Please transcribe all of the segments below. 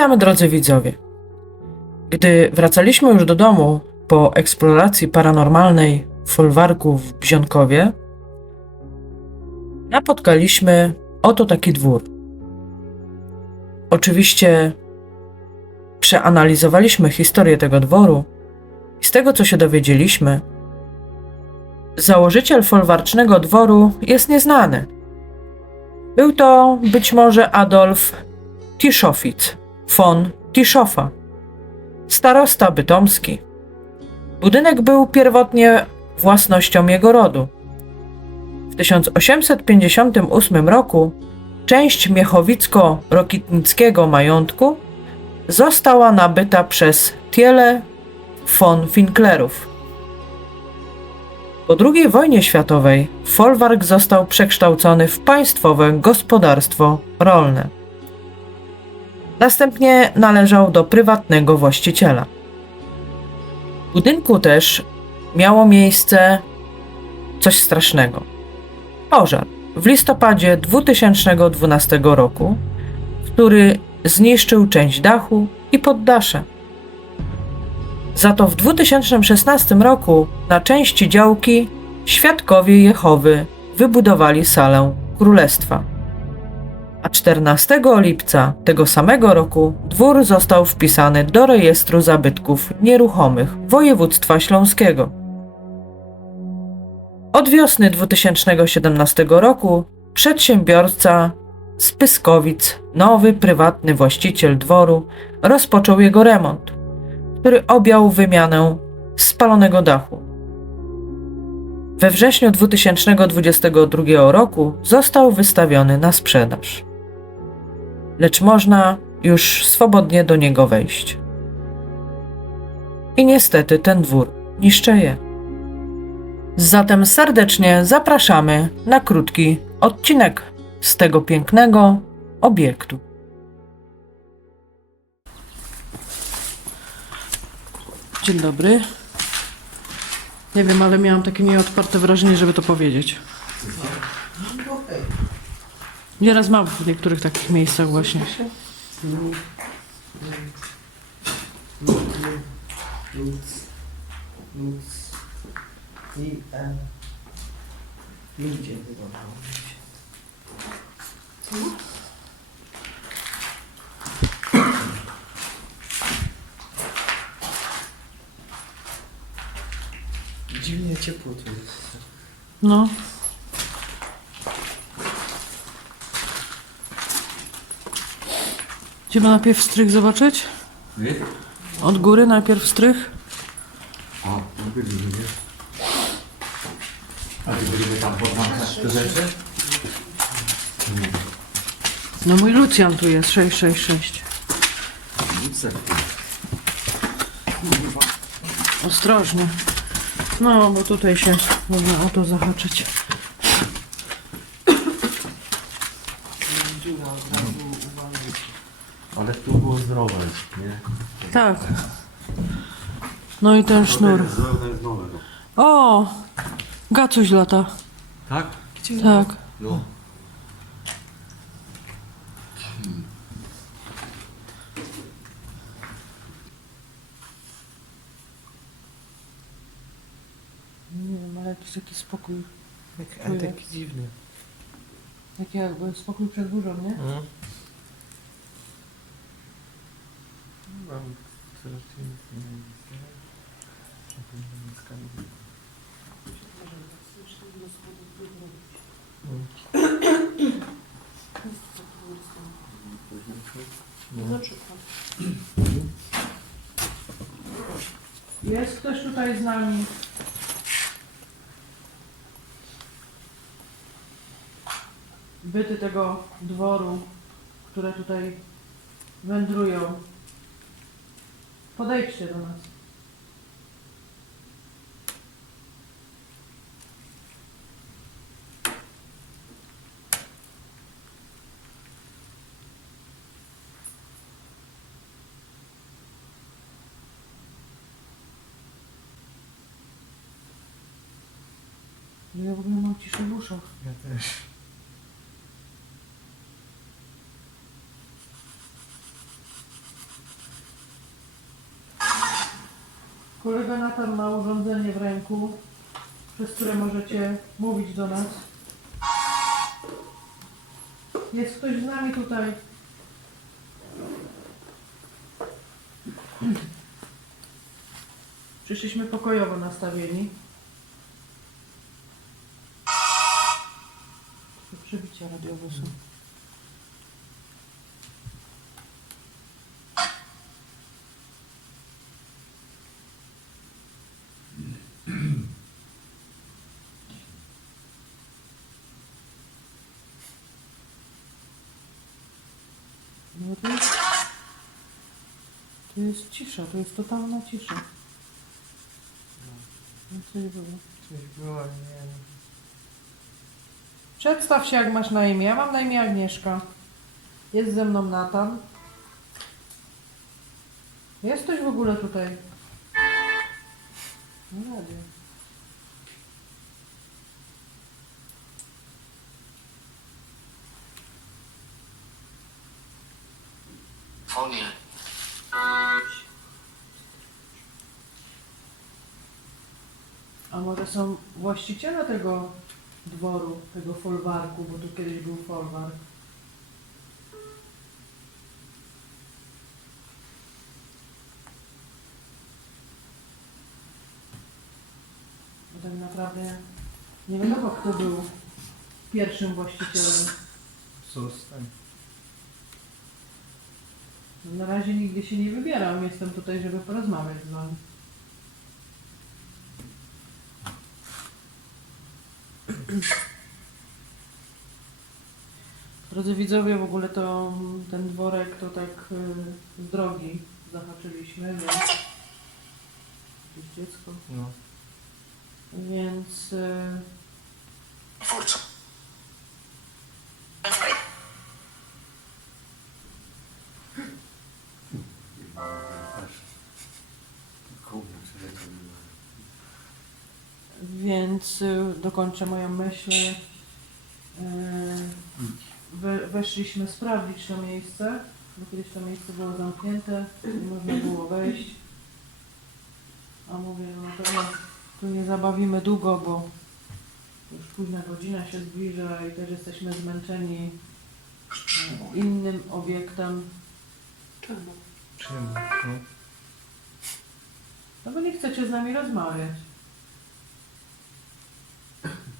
Witamy drodzy widzowie. Gdy wracaliśmy już do domu po eksploracji paranormalnej folwarku w Bzionkowie, napotkaliśmy oto taki dwór. Oczywiście przeanalizowaliśmy historię tego dworu i z tego co się dowiedzieliśmy, założyciel folwarcznego dworu jest nieznany. Był to być może Adolf Tiszofic von Tiszofa, starosta bytomski. Budynek był pierwotnie własnością jego rodu. W 1858 roku część miechowicko-rokitnickiego majątku została nabyta przez Thiele von Finklerów. Po II wojnie światowej folwark został przekształcony w państwowe gospodarstwo rolne. Następnie należał do prywatnego właściciela. W budynku też miało miejsce coś strasznego. Pożar w listopadzie 2012 roku, który zniszczył część dachu i poddasze. Za to w 2016 roku na części działki świadkowie Jehowy wybudowali salę królestwa. A 14 lipca tego samego roku dwór został wpisany do rejestru zabytków nieruchomych województwa śląskiego. Od wiosny 2017 roku przedsiębiorca z Pyskowic, nowy prywatny właściciel dworu, rozpoczął jego remont, który objął wymianę spalonego dachu. We wrześniu 2022 roku został wystawiony na sprzedaż. Lecz można już swobodnie do niego wejść. I niestety ten dwór niszczeje. Zatem serdecznie zapraszamy na krótki odcinek z tego pięknego obiektu. Dzień dobry. Nie wiem, ale miałam takie nieodparte wrażenie, żeby to powiedzieć. Nieraz mam w niektórych takich miejscach właśnie. Ludzie chyba. Dziwnie ciepło tu jest. No. Idziemy najpierw strych zobaczyć? Nie? Od góry najpierw strych? A, byliśmy, nie? A ty byliśmy tam te rzeczy? No mój Lucjan tu jest, 666. Lucek. Ostrożnie. No, bo tutaj się można o to zahaczyć. Dziura od razu uwalić. Ale tu było zdrowe, nie? Tak. No i ten sznur. O! Gacuś lata. Tak? Tak. No. Nie wiem, ale jakiś taki spokój. Tu ale taki dziwny. Taki jakby spokój przed burzą, nie? Mm. Jest ktoś tutaj z nami? Byty tego dworu, które tutaj wędrują. Podejdźcie do nas. Ja w ogóle mam ciszę w uszach. Ja też. Kolega Natan ma urządzenie w ręku, przez które możecie mówić do nas. Jest ktoś z nami tutaj? Przyszliśmy pokojowo nastawieni. Przebicia radiowe. No to jest, to jest cisza, to jest totalna cisza. No co nie było? Coś było, nie wiem. Przedstaw się, jak masz na imię. Ja mam na imię Agnieszka. Jest ze mną Natan. Jesteś w ogóle tutaj? No radio. Może są właściciele tego dworu, tego folwarku, bo tu kiedyś był folwark. Bo tak naprawdę nie wiadomo, kto był pierwszym właścicielem. Zostań. Na razie nigdzie się nie wybieram. Jestem tutaj, żeby porozmawiać z wami. Drodzy widzowie, w ogóle to ten dworek to tak y, z drogi zahaczyliśmy, więc... Jakieś dziecko. No. Więc... Y, Twórca. Więc y, dokończę moją myśl. Y, we, weszliśmy sprawdzić to miejsce, bo kiedyś to miejsce było zamknięte, nie można było wejść. A mówię, no na pewno tu nie zabawimy długo, bo już późna godzina się zbliża i też jesteśmy zmęczeni y, innym obiektem. Czemu? No. No bo nie chcecie z nami rozmawiać.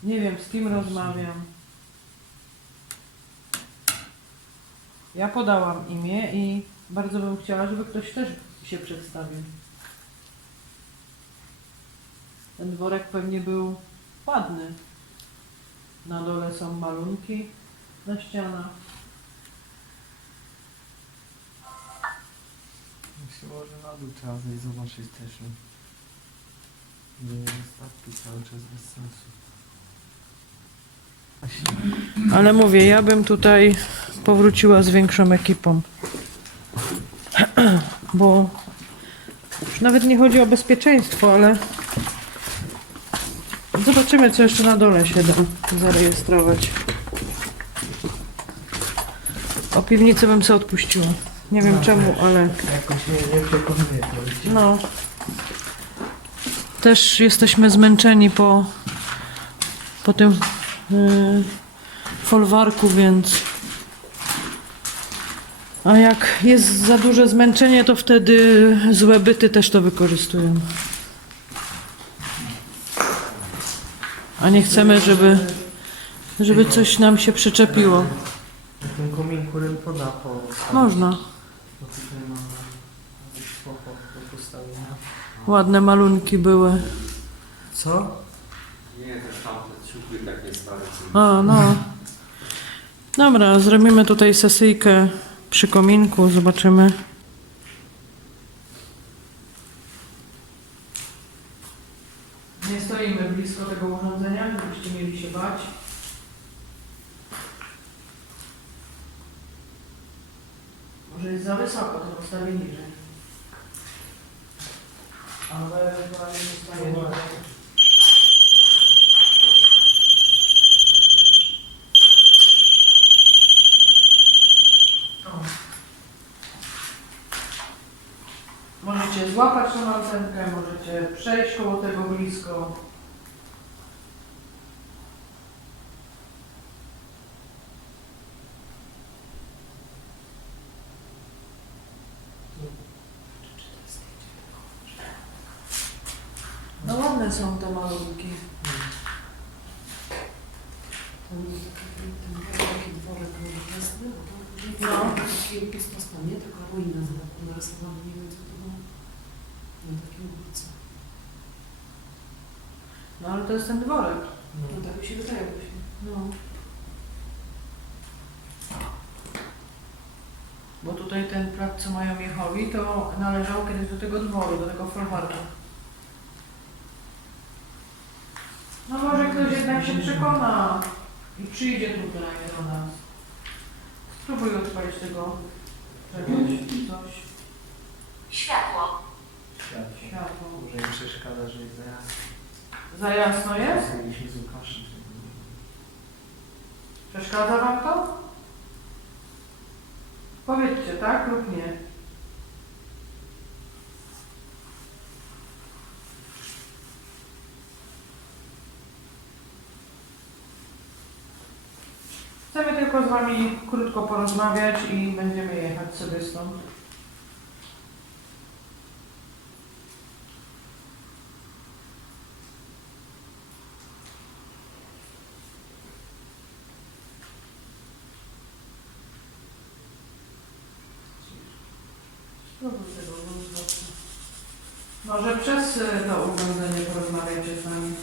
Nie wiem, z kim rozmawiam. Ja podałam imię i bardzo bym chciała, żeby ktoś też się przedstawił. Ten worek pewnie był ładny. Na dole są malunki na ścianach. Myślę, może na dół trzeba zejść zobaczyć też. Nie jest statki cały czas bez sensu. Ale mówię, ja bym tutaj powróciła z większą ekipą. Bo już nawet nie chodzi o bezpieczeństwo, ale zobaczymy, co jeszcze na dole się da zarejestrować. O piwnicy bym sobie odpuściła. Nie wiem No. czemu, ale Jakoś nie, nie przekonuje to no. Też jesteśmy zmęczeni po, po tym folwarku, więc. A jak jest za duże zmęczenie, to wtedy złe byty też to wykorzystują. A nie chcemy, żeby, żeby coś nam się przyczepiło. Kominku rynkoda po... Można. Bo tutaj mam jakieś spoko do postawienia. Ładne malunki były. Co? Nie, też tamte ciuchy takie stare. A, no. Dobra, zrobimy tutaj sesyjkę przy kominku, zobaczymy. Nie stoimy blisko tego urządzenia, żebyście mieli się bać. Może jest za wysoko, to postawię niżej. Ale ewentualnie zostaje Możecie złapać tą antenkę, możecie przejść koło tego blisko. No ładne są te malunki. Tam taki, ten taki dworek nowoczesny, bo tam No. no. nie? Taka ruina narysowana, nie wiem co to było. Na takiej ulicy. No ale to jest ten dworek. No tak mi się wydaje właśnie. No. Bo tutaj ten plac, co mają Jehowi, to należał kiedyś do tego dworu, do tego folwarku. No może ktoś jednak się przekona i przyjdzie tutaj do nas. Spróbuj odpalić tego czegoś, coś, Światło. Światło. światło. Może im przeszkadza, że jest zaraz. Za jasno jest? Mieliśmy z Łukaszem. Przeszkadza Wam to? Powiedzcie, tak lub nie. Chcemy tylko z Wami krótko porozmawiać i będziemy jechać sobie stąd. Spróbuj tego włączyć. Przez y, to urządzenie porozmawiajcie z nami.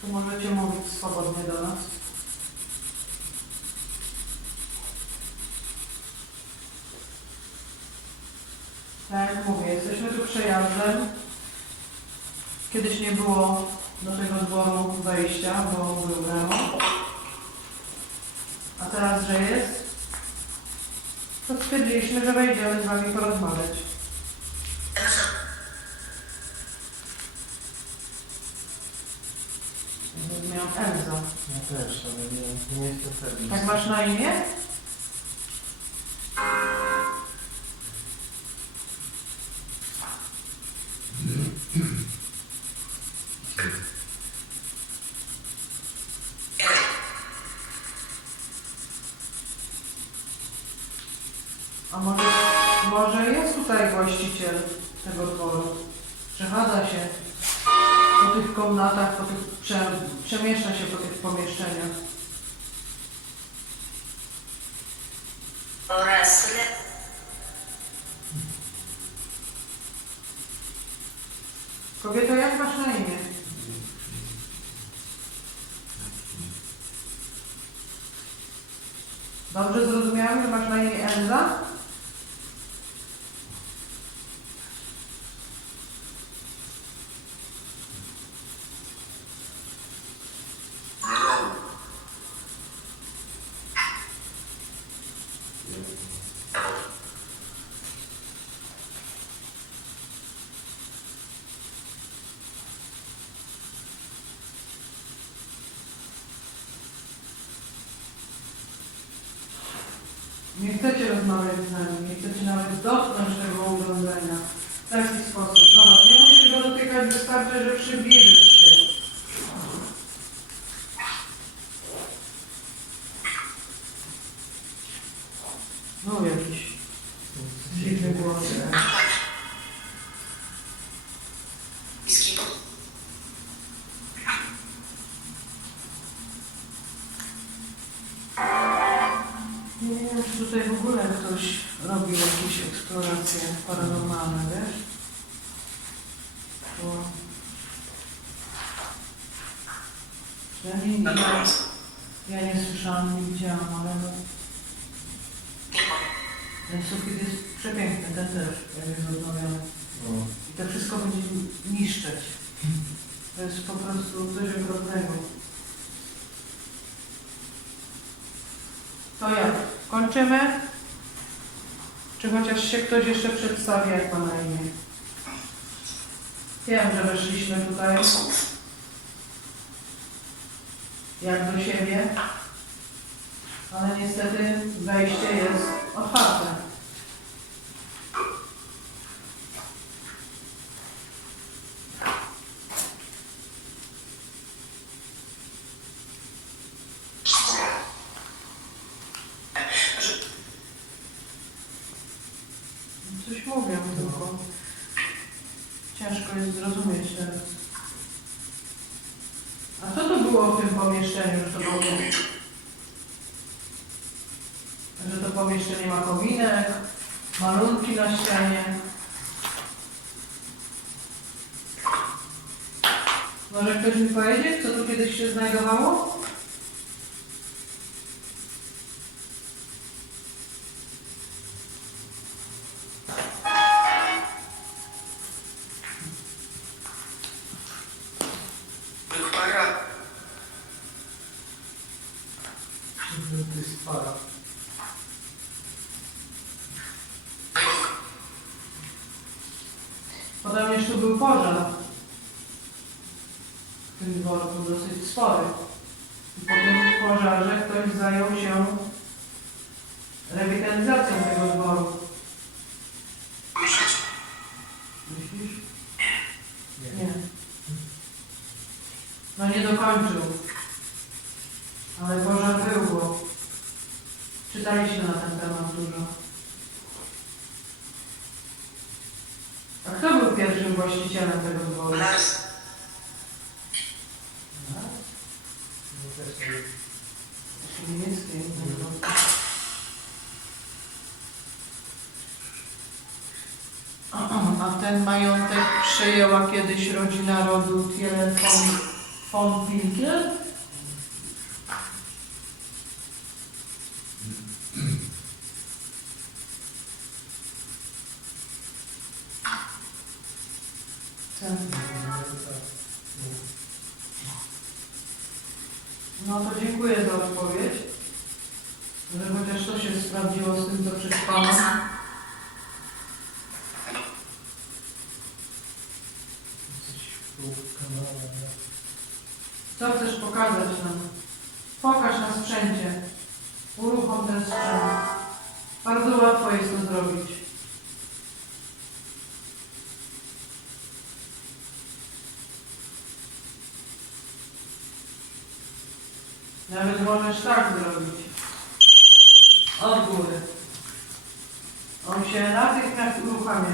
Tu możecie mówić swobodnie do nas. Tak jak mówię, jesteśmy tu przejazdem. Kiedyś nie było do tego dworu wejścia, bo był remont. A teraz, że jest, to stwierdziliśmy, że wejdziemy z Wami porozmawiać. Miałam Elza. Ja też, ale nie, nie jestem. Tak masz na imię? A może, może jest tutaj właściciel tego dworu? Przechadza się tych komnatach, po tych, prze, przemieszcza się po tych pomieszczeniach. Oraz le... Kobieto, jak masz na imię? Dobrze zrozumiałam, że masz na imię Elza? Nie nami, nie chcecie nawet dotknąć tego urządzenia. W taki sposób. Zobacz, nie musisz go dotykać, wystarczy, że przybliżysz się. No jakiś dziwny głos. Bliski. Nie wiem, czy tutaj w ogóle ktoś robił jakieś eksploracje paranormalne, wiesz? Bo... Ja nie, ja, ja nie słyszałam, nie widziałam, ale no, ten sufit jest przepiękny, ten też, jak jest rozmawiany. No. I to wszystko będzie niszczeć. To jest po prostu coś okropnego. To jak? Kończymy? Czy chociaż się ktoś jeszcze przedstawi, jak ma na imię? Wiem, że weszliśmy tutaj jak do siebie, ale niestety wejście jest otwarte. Coś mówią tylko. Ciężko jest zrozumieć teraz. A co to było w tym pomieszczeniu, że to było? Że to pomieszczenie ma kominek, malunki na ścianie. Może ktoś mi powiedzieć, co tu kiedyś się znajdowało? organizzato kiedyś rodzina rodu Thielen von, von Winkel? Tak. No to dziękuję za odpowiedź. Że chociaż to się sprawdziło z tym, co przeczytałam. Co chcesz pokazać nam? Pokaż na sprzęcie. Uruchom ten sprzęt. Bardzo łatwo jest to zrobić. Nawet możesz tak zrobić. Od góry. On się natychmiast uruchamia.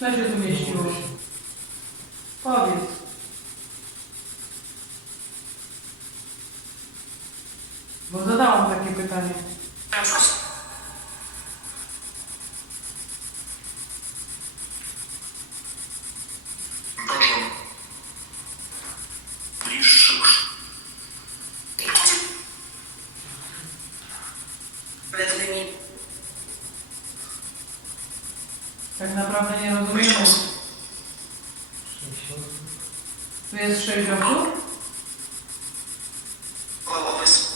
Co się tu mieściło? Powiedz. Bo zadałam takie pytanie. Bożą. Bliższych. Ledwymi. Tak naprawdę nie rozumiemy. Tu jest sześć osób? Koło wysp.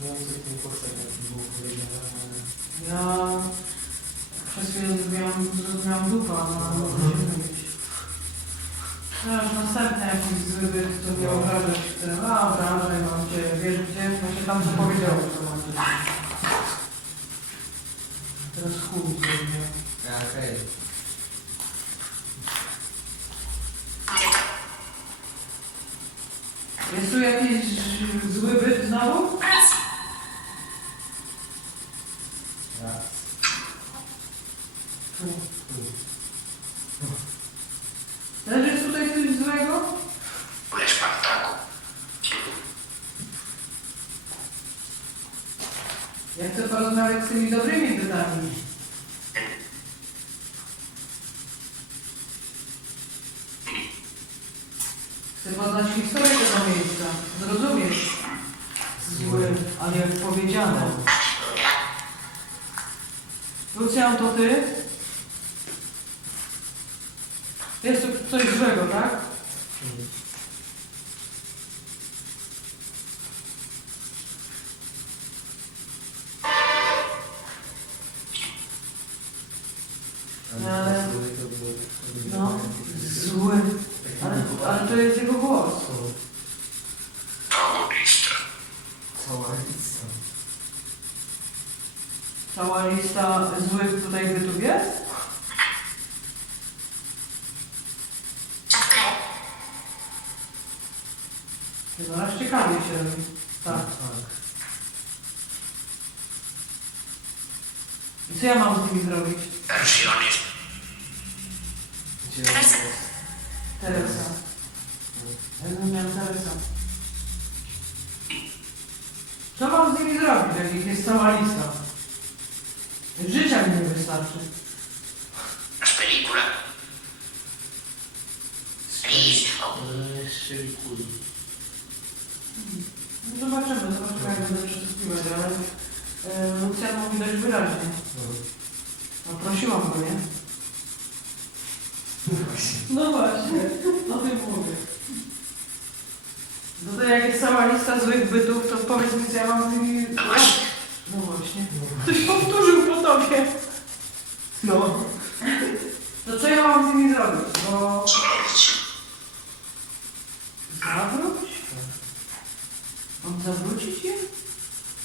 No co tym poprzednio było powiedziane, ale... Ja przez chwilę zrozumiałam dupa, no. No już następny jakiś zły byt, to nie obrażać chcę. A obrażaj mam cię, wiesz gdzie? No się tam co powiedziało, co mam cię. Teraz chuj. Ja, okej. Jest tu jakiś zły byt znowu? Raz. Tu. Też jest tutaj coś złego? Lecz pan tak. Ja chcę porozmawiać z tymi dobrymi bytami. Chcę poznać historię tego miejsca. Zrozumiesz? Zły, ale jak powiedziane. Lucjan, to ty? Jest tu coś złego, tak? Ale- No, zły. Ale, ale to jest jego głos. To Cała lista złych tutaj bytów jest? Ty zaraz ciekawie się robi. Tak. I co ja mam z nimi zrobić? Versiones. Gdzie jest? Teresa. Ja miałem Teresa. Co mam z nimi zrobić, jak ich jest cała lista? Życia mi nie wystarczy. Las películas. Listo. Zobaczymy, zobaczymy jak będę przesłuchiwać, ale e, Lucjan mówi dość wyraźnie. No prosiłam go, nie? No właśnie, o tym mówię. No to jak jest cała lista złych bytów, to powiedz mi, co ja mam z nimi... No właśnie. No właśnie. Ktoś powtórzył po tobie. No. To co ja mam z nimi zrobić? Bo... Zawróć? Mam zawrócić je?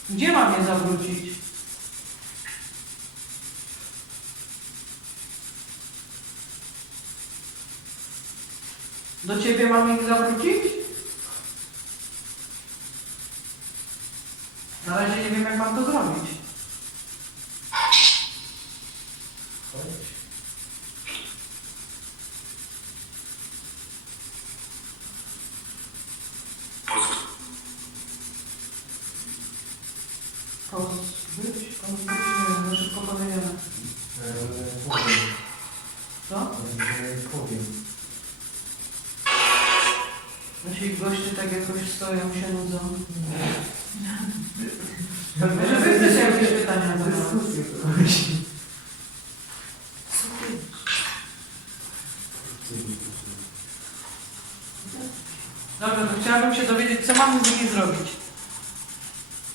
Gdzie mam je zawrócić? Do ciebie mam ich zawrócić? Stoją, się nudzą. Może wy chcecie jakieś pytania? Dyskusję prowadzi. Dobrze, to chciałabym się dowiedzieć, co mamy z nimi zrobić.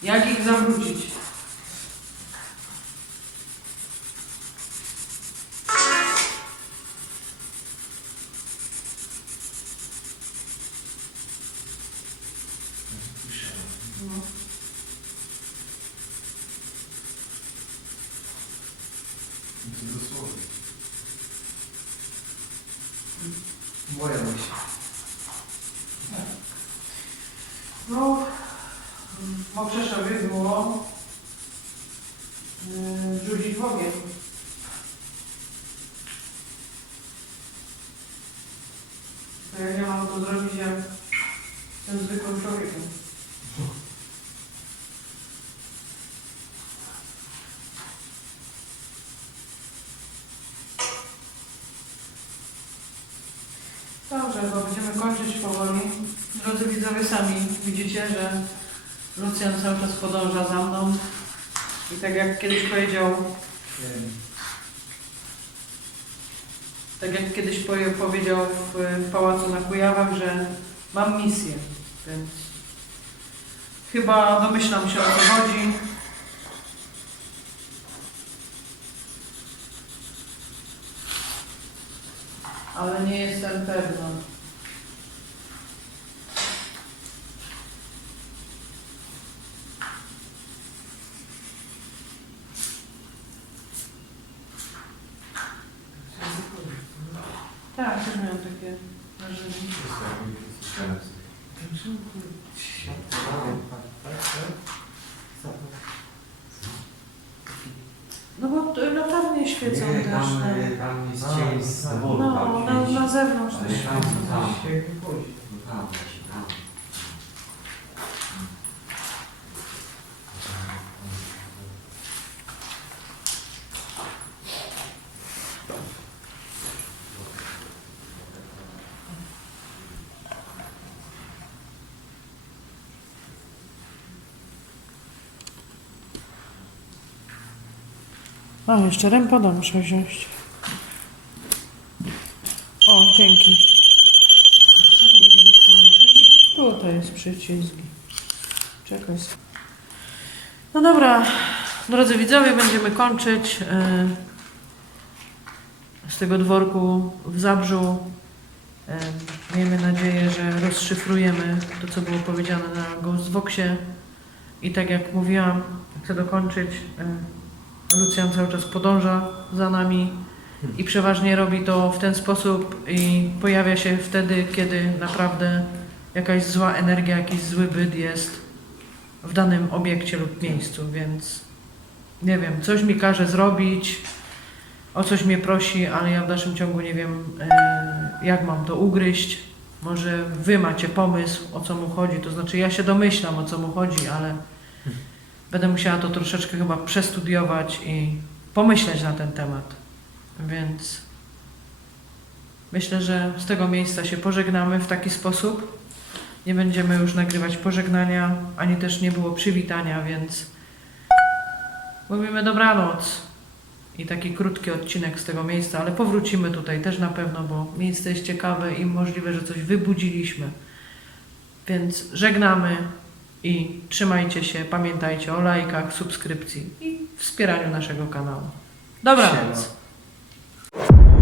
Jak ich zawrócić? No. Dosłownie. Moja myśl. No, w Mokrzeszowie było yy, rzucić w ogień. To jak ja mam to zrobić, jak jestem zwykłym człowiekiem? Dobrze, bo będziemy kończyć powoli. Drodzy widzowie, sami widzicie, że Lucjan cały czas podąża za mną. I tak jak kiedyś powiedział, tak jak kiedyś powiedział w, w Pałacu na Kujawach, że mam misję, więc chyba domyślam się o co chodzi. Ale nie jestem pewna. Tak, też miałam takie wrażenie. No bo t- latarnie świecą Nie, też. tam, tak. e, tam jest cień z tak. No, na, na zewnątrz też tam, świecą. tam. Się jak wychodzi. No tam właśnie, tam. A, jeszcze rępada muszę wziąć. O, dzięki. Tutaj jest przycisk. Czekaj. No dobra, drodzy widzowie, będziemy kończyć e, z tego dworku w Zabrzu. E, Miejmy nadzieję, że rozszyfrujemy to, co było powiedziane na Ghostvoxie. I tak jak mówiłam, chcę dokończyć e, Lucjan cały czas podąża za nami i przeważnie robi to w ten sposób i pojawia się wtedy, kiedy naprawdę jakaś zła energia, jakiś zły byt jest w danym obiekcie lub miejscu, więc nie wiem, coś mi każe zrobić, o coś mnie prosi, ale ja w dalszym ciągu nie wiem, e, jak mam to ugryźć. Może wy macie pomysł, o co mu chodzi, to znaczy ja się domyślam, o co mu chodzi, ale będę musiała to troszeczkę chyba przestudiować i pomyśleć na ten temat. Więc myślę, że z tego miejsca się pożegnamy w taki sposób. Nie będziemy już nagrywać pożegnania, ani też nie było przywitania, więc mówimy dobranoc. I taki krótki odcinek z tego miejsca, ale powrócimy tutaj też na pewno, bo miejsce jest ciekawe i możliwe, że coś wybudziliśmy. Więc żegnamy i trzymajcie się, pamiętajcie o lajkach, subskrypcji i wspieraniu naszego kanału. Dobranoc. Siema.